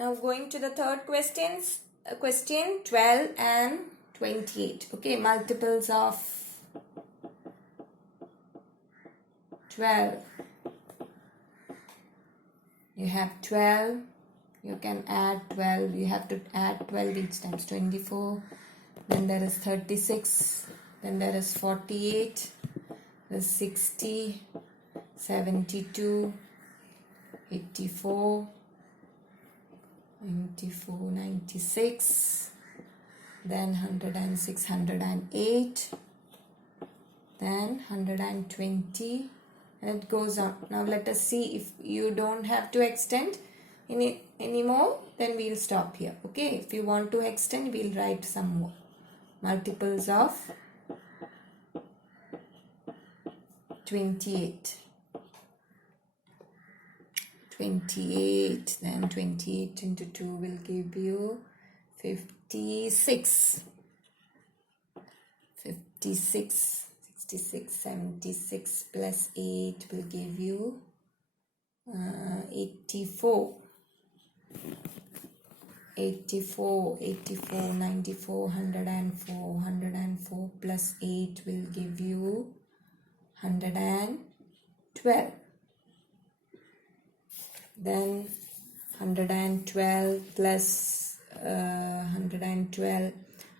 Now going to the third questions. Question 12 and 28. Okay, multiples of 12. You have 12. You can add 12. You have to add 12 each times. 24. Then there is 36. Then there is 48. There's 60. 72. 84. 94, 96, then 106, 108, then 120, and it goes on. Now let us see. If you don't have to extend anymore, then we'll stop here. Okay, if you want to extend, we'll write some more. Multiples of 28. 28, then 28 into 2 will give you 56. 56, 66, 76 plus 8 will give you 84. 84, 84, 94, 104, 104 plus 8 will give you 112. Then 112 plus 112,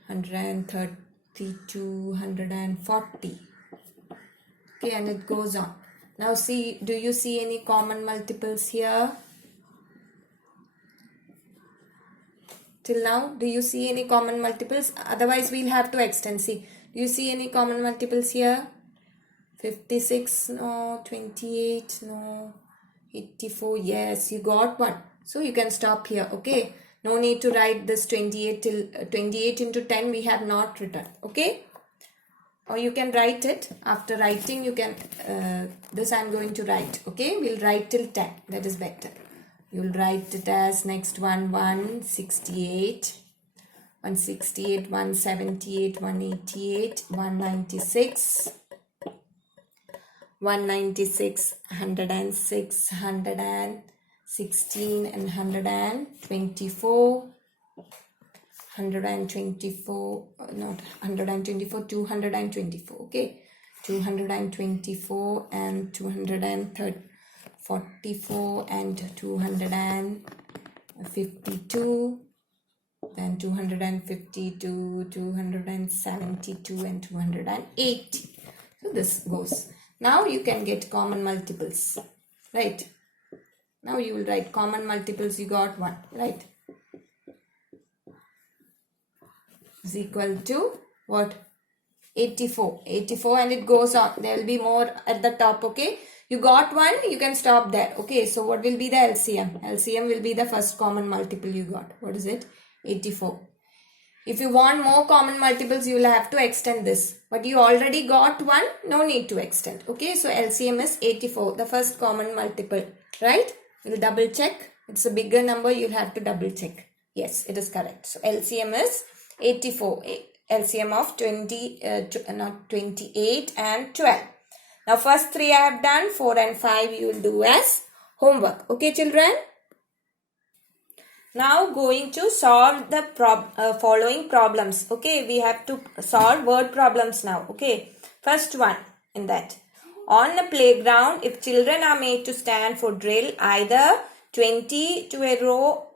132, 140. Okay, and it goes on. Now see, do you see any common multiples here? Till now, do you see any common multiples? Otherwise, we'll have to extend. See, do you see any common multiples here? 56, no. 28, no. 84, yes, you got one. So you can stop here. Okay, no need to write this 28 till 28 into 10 we have not written. Okay, or you can write it. After writing, you can this I'm going to write. Okay, we'll write till 10. That is better. You'll write it as next one 168, 168, 178, 188, 196, 196, 106, 116 and 124, 124, not 124, 224, okay, 224 and 244 and 252, then 252, 272 and 280. So this goes. Now you can get common multiples, right? Now you will write common multiples. You got one, right? Is equal to what? 84. 84 and it goes on. There will be more at the top, okay? You got one, you can stop there. Okay, so what will be the LCM? LCM will be the first common multiple you got. What is it? 84. If you want more common multiples, you will have to extend this. But you already got one, no need to extend. Okay, so LCM is 84, the first common multiple, right? We'll double check. It's a bigger number, you'll have to double check. Yes, it is correct. So LCM is 84, LCM of 28 and 12. Now first 3 I have done, 4 and 5 you will do as homework. Okay children? Now going to solve the following problems. Okay, we have to solve word problems now. Okay, first one in that. On a playground, if children are made to stand for drill, either 20 to a row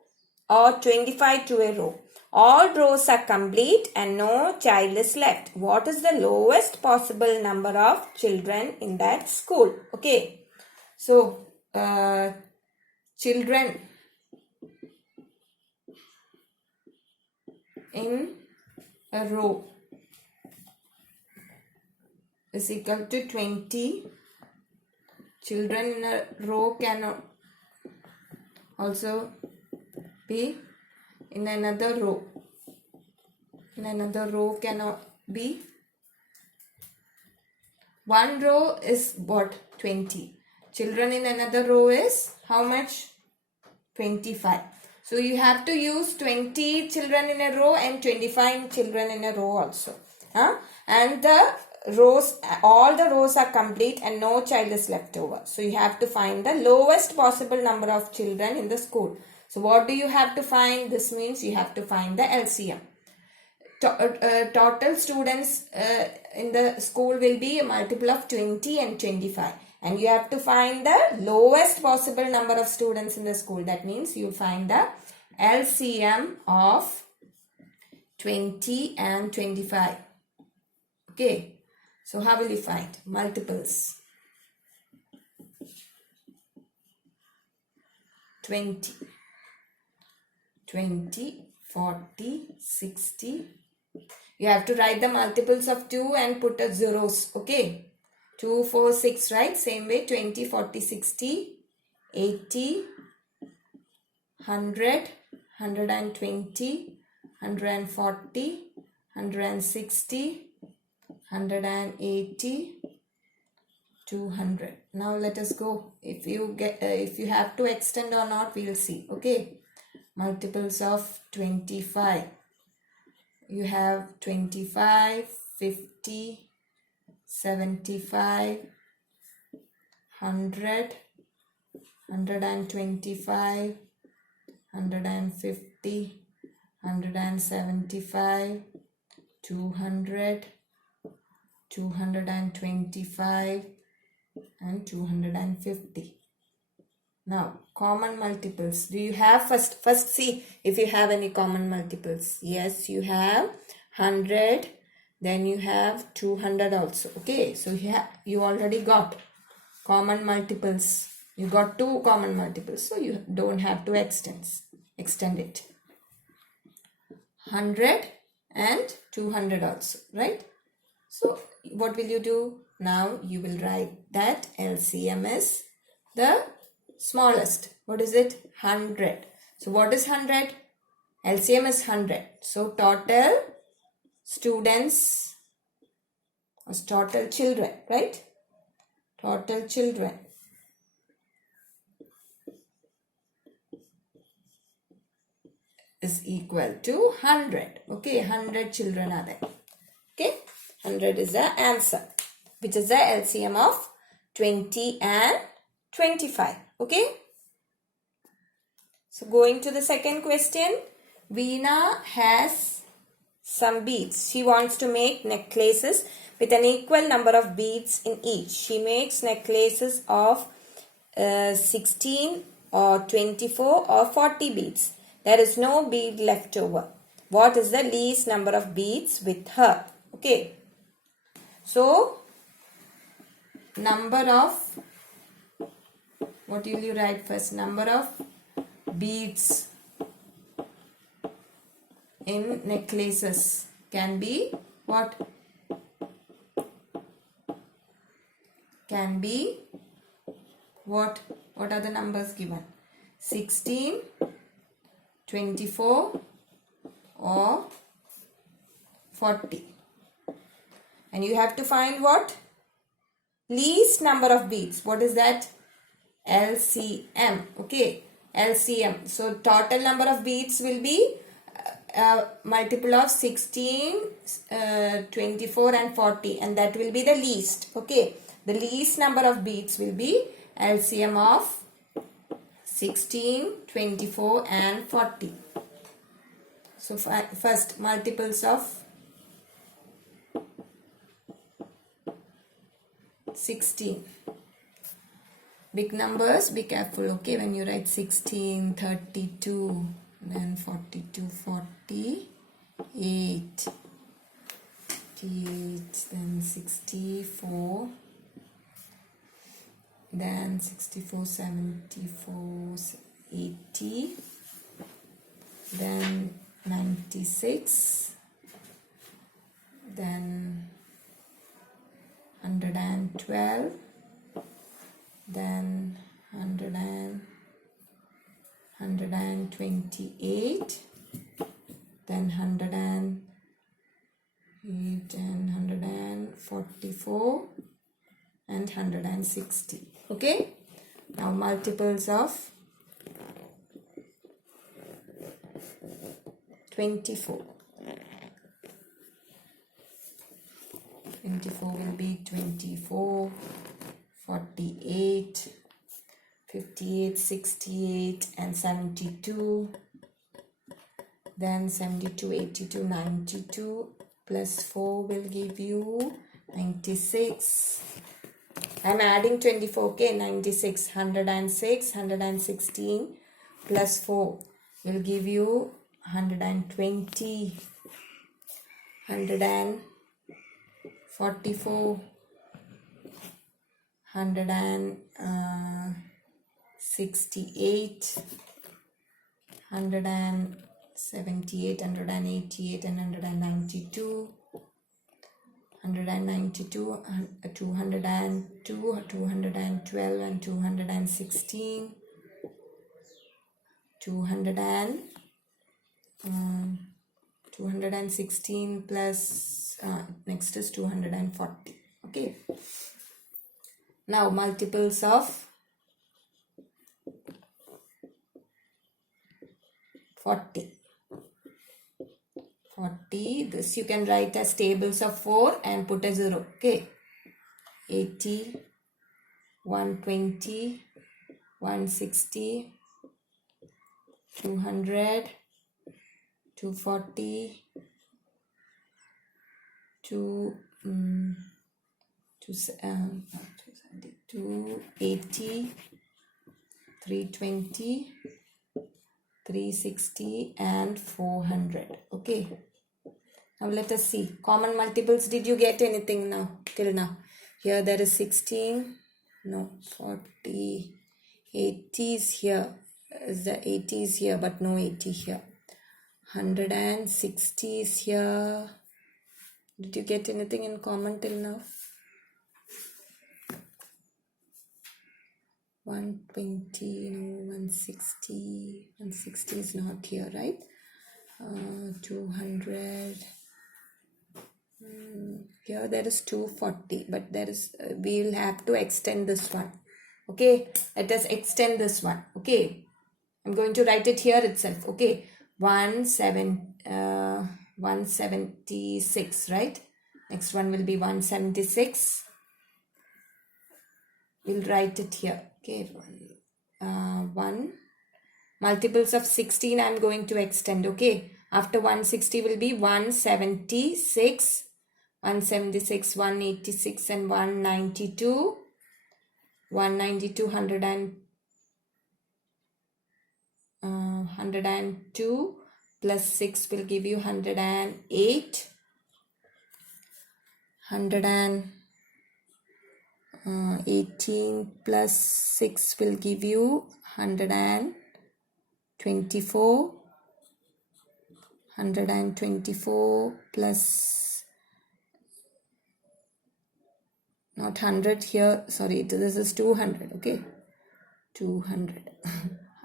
or 25 to a row. All rows are complete and no child is left. What is the lowest possible number of children in that school? Okay, so children in a row is equal to 20. Children in a row can also be in another row. In another row cannot be. One row is what? 20. Children in another row is how much? 25. So you have to use 20 children in a row and 25 children in a row also. And the rows, all the rows are complete and no child is left over. So you have to find the lowest possible number of children in the school. So what do you have to find? This means you have to find the LCM. Total students in the school will be a multiple of 20 and 25. And you have to find the lowest possible number of students in the school. That means you find the LCM of 20 and 25. Okay. So how will you find multiples? 20, 40, 60. You have to write the multiples of 2 and put a zeros. Okay. 2, 4, 6, right? Same way 20, 40, 60, 80, 100, 120, 140, 160, 180, 200. Now let us go. If you have to extend or not, we will see. Okay. Multiples of 25. You have 25, 50, 75, 100, 125, 150, 175, 200, 225 and 250. Now common multiples. Do you have first see if you have any common multiples? Yes, you have 100. Then you have 200 also. Okay, so you already got common multiples. You got 2 common multiples, so you don't have to extend it. 100 and 200 also, right? So what will you do? Now you will write that LCM is the smallest. What is it? 100. So what is 100? LCM is 100. So total students or total children, right? Total children is equal to 100. Okay, 100 children are there. Okay, 100 is the answer, which is the LCM of 20 and 25. Okay. So going to the second question. Veena has some beads. She wants to make necklaces with an equal number of beads in each. She makes necklaces of 16 or 24 or 40 beads. There is no bead left over. What is the least number of beads with her? Okay. So, number of, what will you write first? Number of beads in necklaces can be what? Can be what? What are the numbers given? 16, 24 or 40. And you have to find what? Least number of beads. What is that? LCM. Okay. LCM. So total number of beads will be multiple of 16, 24 and 40, and that will be the least. Okay. The least number of beads will be LCM of 16, 24 and 40. So first multiples of 16. Big numbers, be careful, okay, when you write 16, 32, then 42, 48, 58, then 64, then 64, 74, 80, then 96, then 112, then 128, then 108 and 144 and 160. Okay. Now multiples of 24. 24 will be 24, 48, 58, 68, 68 and 72. Then 72, 82, 92 plus 4 will give you 96. I'm adding 24, okay, 96, 106, 116 plus 4 will give you 120, 144, 168, 178, 188 and 192. 192, 202, 212 and 216, 216 plus next is 240. Okay. Now multiples of 40. 40, this you can write as tables of 4 and put a 0, okay. 80, 120, 160, 200, 240, 280, 320, 360 and 400. Okay. Now let us see. Common multiples. Did you get anything now? Till now. Here there is 16. No. 40. 80 is here. Is the 80 is here but no 80 here. 160 is here. Did you get anything in common till now? 120, no, 160, 160 is not here, right? 200, here there is 240, but there is, we will have to extend this one, okay? Let us extend this one, okay? I'm going to write it here itself, okay? 176, right? Next one will be 176. We'll write it here. Okay, 1 multiples of 16 I'm going to extend, okay. After 160 will be 176, 176, 186 and 192, 192, 102 plus 6 will give you 108, 18 plus 6 will give you 124, 124 plus, not 100 here, sorry, this is 200, okay, 200,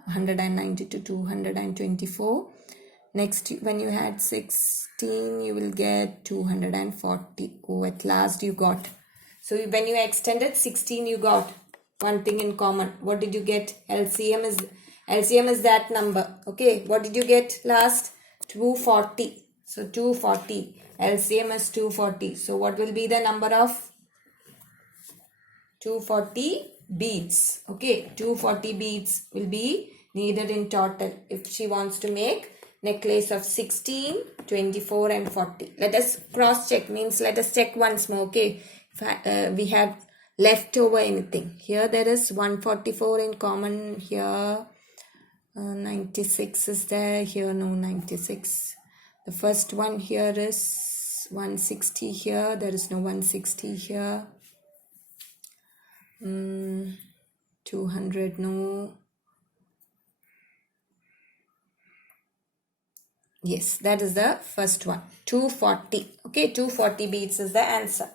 190 to 224. Next, when you had 16, you will get 240. Oh, at last you got. So when you extended 16, you got one thing in common. What did you get? LCM is that number. Okay. What did you get last? 240. So 240. LCM is 240. So what will be the number of 240 beads? Okay. 240 beads will be needed in total if she wants to make necklace of 16, 24 and 40. Let us cross check, means let us check once more. Okay. We have left over anything. Here there is 144 in common. Here 96 is there. Here no 96. The first one here is 160 here. There is no 160 here. 200 no. Yes, that is the first one. 240. Okay, 240 beads is the answer.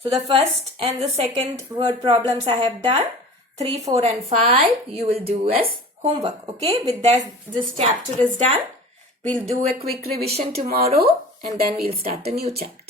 So the first and the second word problems I have done. 3, 4 and 5 you will do as homework. Okay, with that this chapter is done. We'll do a quick revision tomorrow and then we'll start a new chapter.